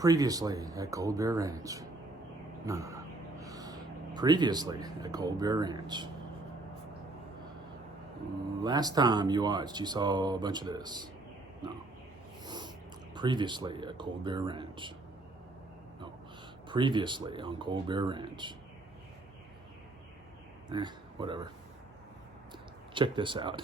Previously at Cold Bear Ranch. No. Previously at Cold Bear Ranch. Last time you watched, you saw a bunch of this. No. Previously at Cold Bear Ranch. No. Previously on Cold Bear Ranch. Whatever. Check this out.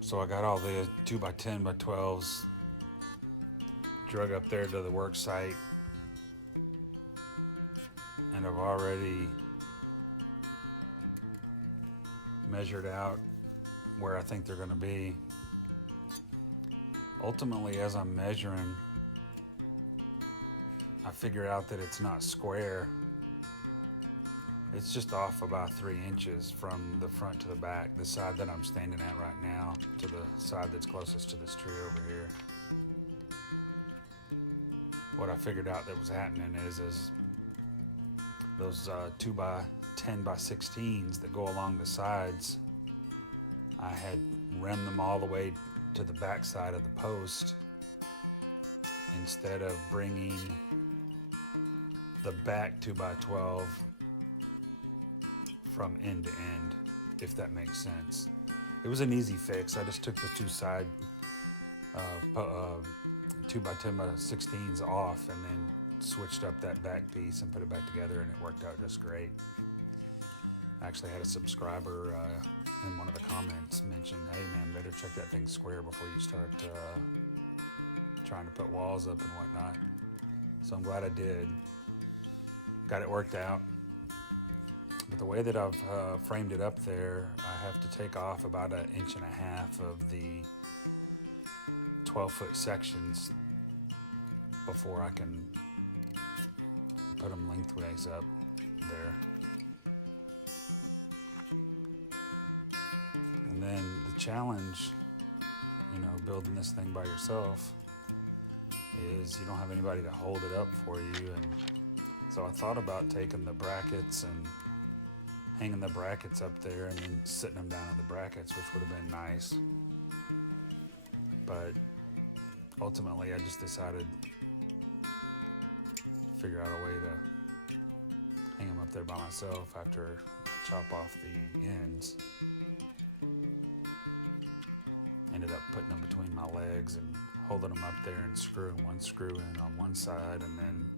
So I got all the 2x10 by 12s drug up there to the work site, and I've already measured out where I think they're going to be. Ultimately, as I'm measuring, I figure out that it's not square. It's just off about 3 inches from the front to the back, the side that I'm standing at right now to the side that's closest to this tree over here. What I figured out that was happening is those 2x10 by 16s that go along the sides, I had rimmed them all the way to the back side of the post instead of bringing the back 2x12 from end to end, if that makes sense. It was an easy fix. I just took the two side 2x10 by 16s off and then switched up that back piece and put it back together, and it worked out just great. I actually had a subscriber in one of the comments mention, hey man, better check that thing square before you start trying to put walls up and whatnot. So I'm glad I did. Got it worked out. But the way that I've framed it up there, I have to take off about 1.5 inches of the 12-foot sections before I can put them lengthways up there. And then the challenge, building this thing by yourself is you don't have anybody to hold it up for you. And so I thought about taking the brackets and hanging the brackets up there and then sitting them down in the brackets, which would have been nice. But ultimately, I just decided to figure out a way to hang them up there by myself after I chop off the ends. Ended up putting them between my legs and holding them up there and screwing one screw in on one side and then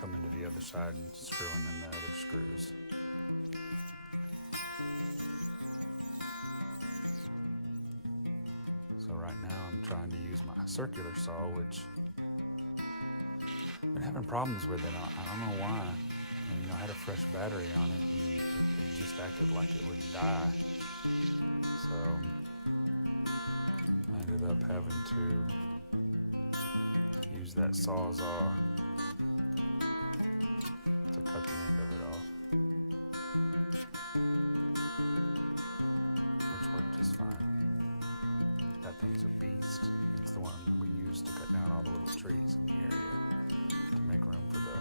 coming to the other side and screwing in the other screws. So right now I'm trying to use my circular saw, which I've been having problems with it. I don't know why. I had a fresh battery on it and it just acted like it would die. So I ended up having to use that Sawzall to cut the end of it off, which worked just fine. That thing's a beast. It's the one we used to cut down all the little trees in the area to make room for the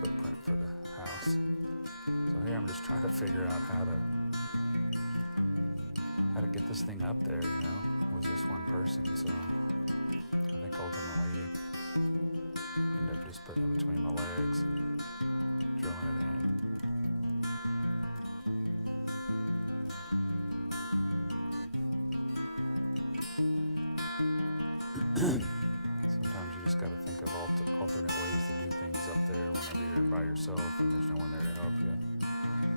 footprint for the house. So here I'm just trying to figure out how to get this thing up there, with just one person. So I think ultimately end up just putting it between my legs and drilling it in. Sometimes you just got to think of alternate ways to do things up there whenever you're by yourself and there's no one there to help you.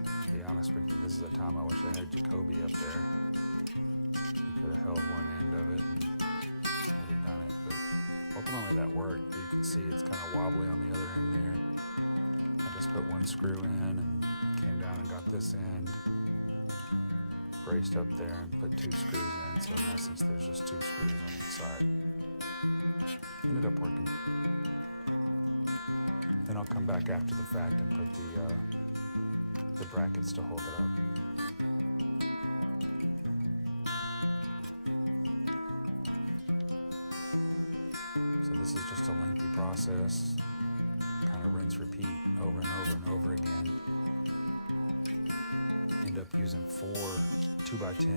To be honest with you, this is a time I wish I had Jacoby up there. He could have held one end of it and would have done it, but ultimately that worked. But you can see it's kind of wobbly on the other end there. I just put one screw in and came down and got this end braced up there and put 2 screws in. So in essence, there's just 2 screws on each side. Ended up working. Then I'll come back after the fact and put the brackets to hold it up. So this is just a lengthy process, kind of rinse, repeat over and over and over again. end up using 4 2x10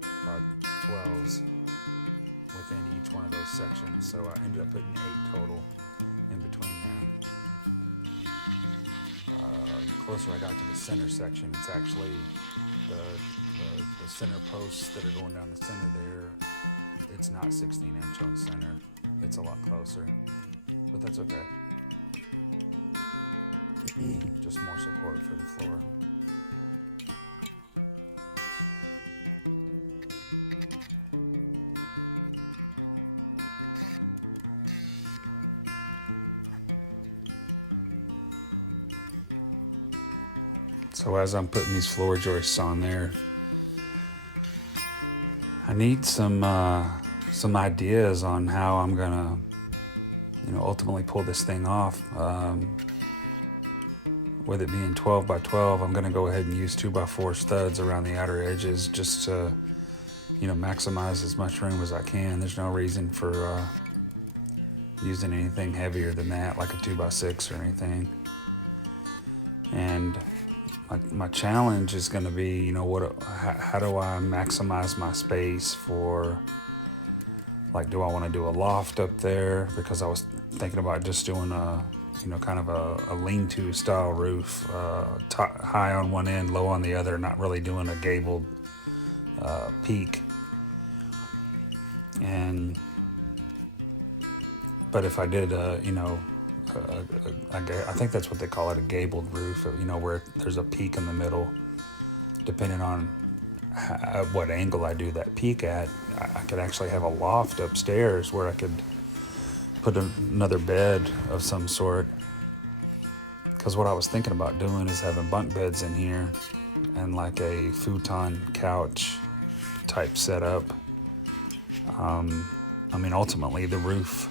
by 12s within each one of those sections. So I ended up putting 8 total in between there. The closer I got to the center section, it's actually the center posts that are going down the center there. It's not 16-inch on center. It's a lot closer, but that's okay. Just more support for the floor. So as I'm putting these floor joists on there, I need some ideas on how I'm gonna, ultimately pull this thing off. With it being 12 by 12, I'm gonna go ahead and use 2x4 studs around the outer edges just to, maximize as much room as I can. There's no reason for using anything heavier than that, like a 2x6 or anything. And my challenge is going to be, how do I maximize my space for, like, do I want to do a loft up there? Because I was thinking about just doing kind of a lean-to style roof, high on one end, low on the other, not really doing a gabled peak. But if I did, I think that's what they call it, a gabled roof, where there's a peak in the middle. Depending on what angle I do that peak at, I could actually have a loft upstairs where I could put another bed of some sort. Because what I was thinking about doing is having bunk beds in here and like a futon couch type setup. Ultimately the roof,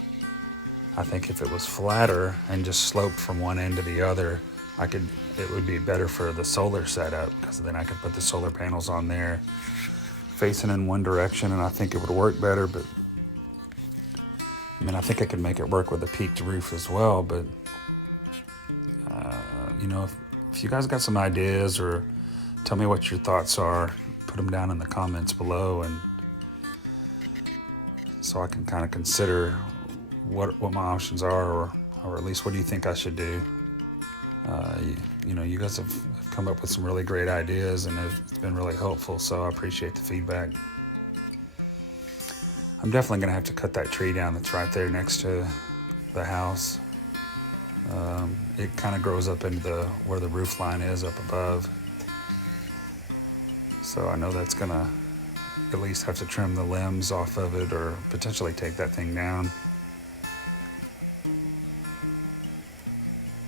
I think if it was flatter and just sloped from one end to the other, it would be better for the solar setup, because then I could put the solar panels on there facing in one direction, and I think it would work better. But I think I could make it work with a peaked roof as well. But if you guys got some ideas, or tell me what your thoughts are, put them down in the comments below, and so I can kind of consider what my options are, or at least what do you think I should do. You guys have come up with some really great ideas, and it's been really helpful, so I appreciate the feedback. I'm definitely going to have to cut that tree down that's right there next to the house. It kind of grows up into where the roof line is up above, so I know that's going to at least have to trim the limbs off of it, or potentially take that thing down.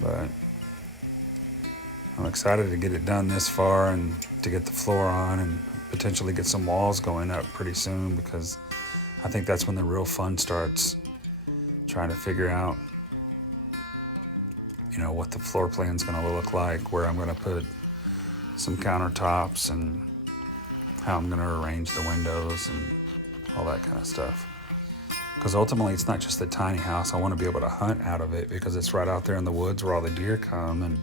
But I'm excited to get it done this far and to get the floor on and potentially get some walls going up pretty soon, because I think that's when the real fun starts, trying to figure out, what the floor plan's going to look like, where I'm going to put some countertops, and how I'm going to arrange the windows and all that kind of stuff. Because ultimately, it's not just a tiny house. I want to be able to hunt out of it, because it's right out there in the woods where all the deer come, and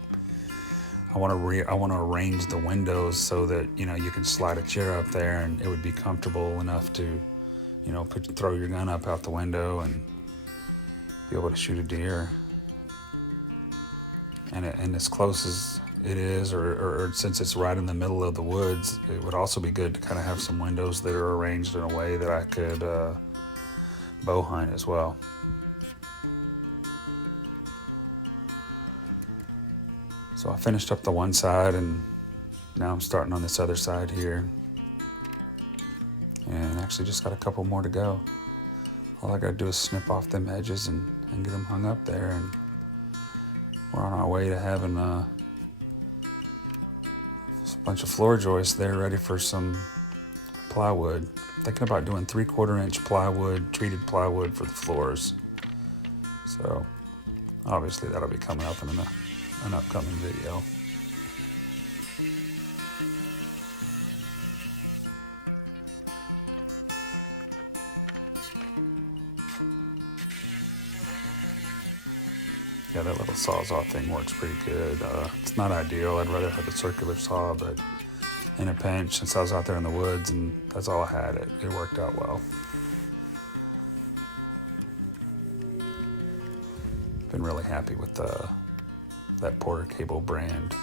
I want to arrange the windows so that you can slide a chair up there, and it would be comfortable enough to, throw your gun up out the window and be able to shoot a deer. And as close as it is, or since it's right in the middle of the woods, it would also be good to kind of have some windows that are arranged in a way that I could bow hunt as well. So I finished up the one side, and now I'm starting on this other side here, and actually just got a couple more to go. All I gotta do is snip off them edges and get them hung up there, and we're on our way to having a bunch of floor joists there ready for some plywood. Thinking about doing 3/4-inch plywood, treated plywood for the floors. So obviously that'll be coming up in an upcoming video. Yeah, that little Sawzall thing works pretty good. It's not ideal. I'd rather have a circular saw, but in a pinch, since I was out there in the woods and that's all I had. It worked out well. Been really happy with that Porter cable brand.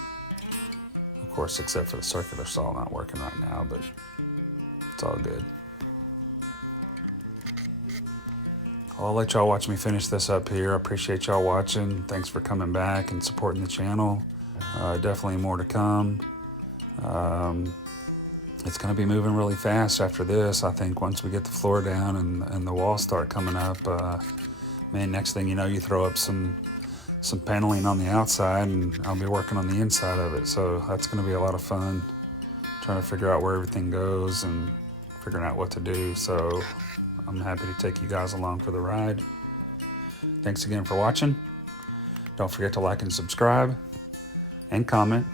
Of course, except for the circular saw not working right now, but it's all good. I'll let y'all watch me finish this up here. I appreciate y'all watching. Thanks for coming back and supporting the channel. Definitely more to come. It's going to be moving really fast after this. I think once we get the floor down and the walls start coming up, man, next thing you know, you throw up some paneling on the outside, and I'll be working on the inside of it. So that's going to be a lot of fun, trying to figure out where everything goes and figuring out what to do. So I'm happy to take you guys along for the ride. Thanks again for watching. Don't forget to like and subscribe and comment.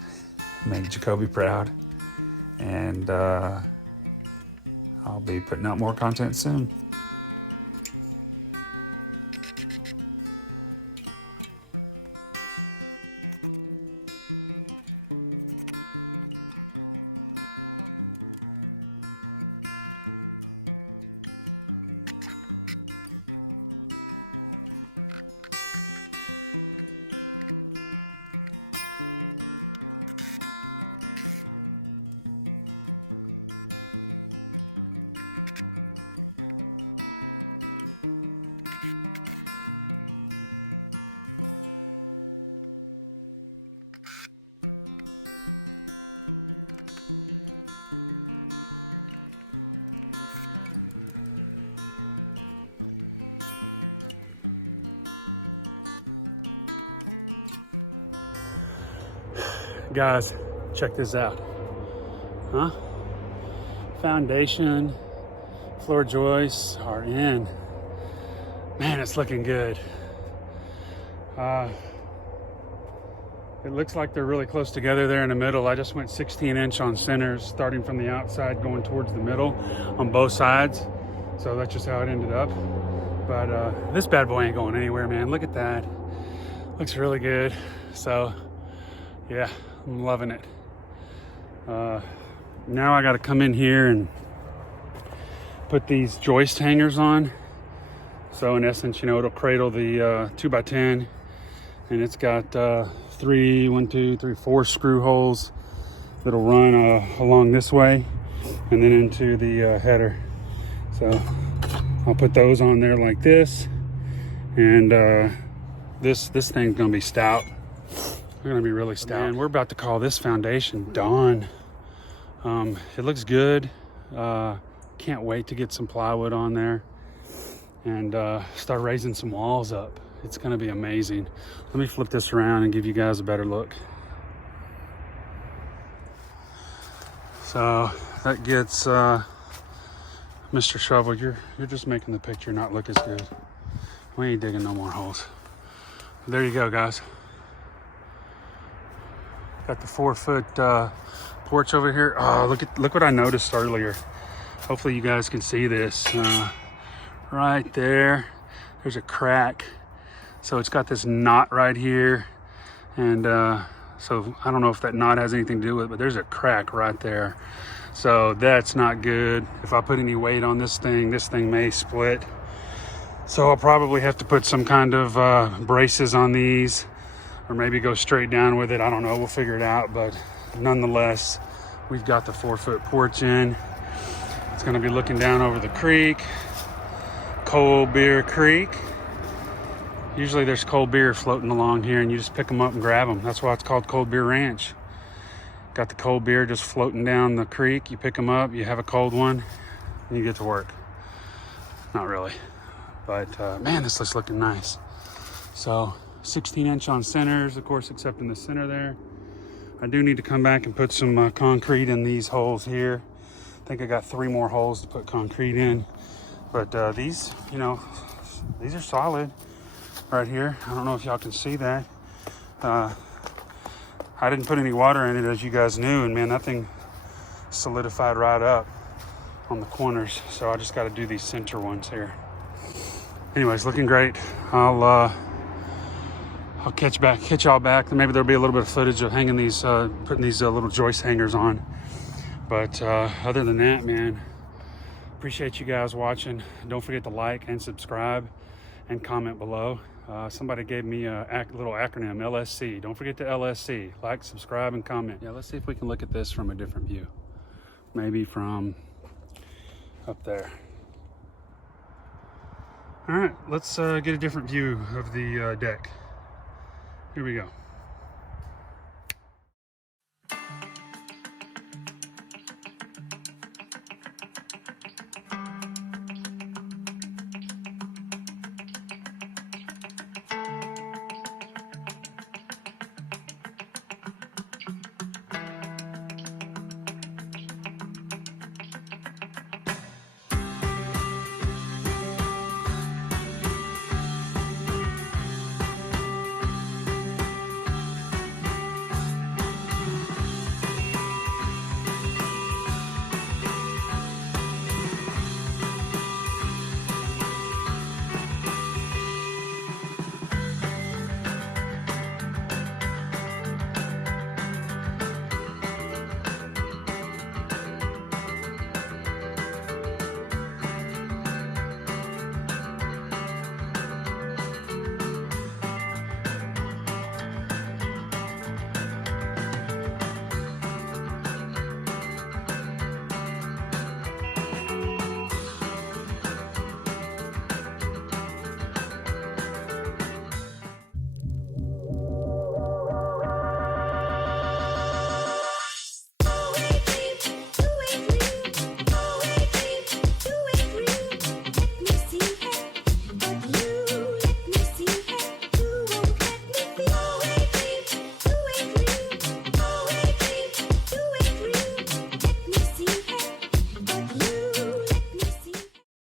Make Jacoby proud. And I'll be putting out more content soon. Guys, check this out. Foundation, floor joists are in. Man, it's looking good. It looks like they're really close together there in the middle. I just went 16-inch on centers, starting from the outside going towards the middle on both sides. So that's just how it ended up. But this bad boy ain't going anywhere, man. Look at that. Looks really good. So yeah, I'm loving it. Now I got to come in here and put these joist hangers on. So in essence, you know, it'll cradle the 2x10, and it's got 4 screw holes that'll run along this way and then into the header. So I'll put those on there like this, and this thing's gonna be stout. They're gonna be really stout. Man, we're about to call this foundation done. It looks good. Can't wait to get some plywood on there and start raising some walls up. It's gonna be amazing. Let me flip this around and give you guys a better look. So that gets Mr. Shovel, you're just making the picture not look as good. We ain't digging no more holes. There you go, guys. Got the 4-foot porch over here. Oh, look what I noticed earlier. Hopefully you guys can see this. Right there, there's a crack. So it's got this knot right here. And so I don't know if that knot has anything to do with it, but there's a crack right there. So that's not good. If I put any weight on this thing may split. So I'll probably have to put some kind of braces on these, or maybe go straight down with it. I don't know, we'll figure it out. But nonetheless, we've got the 4-foot porch in. It's gonna be looking down over the creek, Cold Beer Creek. Usually there's cold beer floating along here, and you just pick them up and grab them. That's why it's called Cold Beer Ranch. Got the cold beer just floating down the creek. You pick them up, you have a cold one, and you get to work. Not really, but man, this looks looking nice. So 16-inch on centers, of course, except in the center there. I do need to come back and put some concrete in these holes here. I think I got 3 more holes to put concrete in. But these, you know, these are solid right here. I don't know if y'all can see that. I didn't put any water in it, as you guys knew, and man, that thing solidified right up on the corners. So I just got to do these center ones here. Anyways, looking great. I'll catch y'all back. Maybe there'll be a little bit of footage of hanging these, putting these little joist hangers on. But other than that, man, appreciate you guys watching. Don't forget to like and subscribe and comment below. Somebody gave me a little acronym, LSC. Don't forget to LSC. Like, subscribe, and comment. Yeah, let's see if we can look at this from a different view. Maybe from up there. All right, let's get a different view of the deck. Here we go.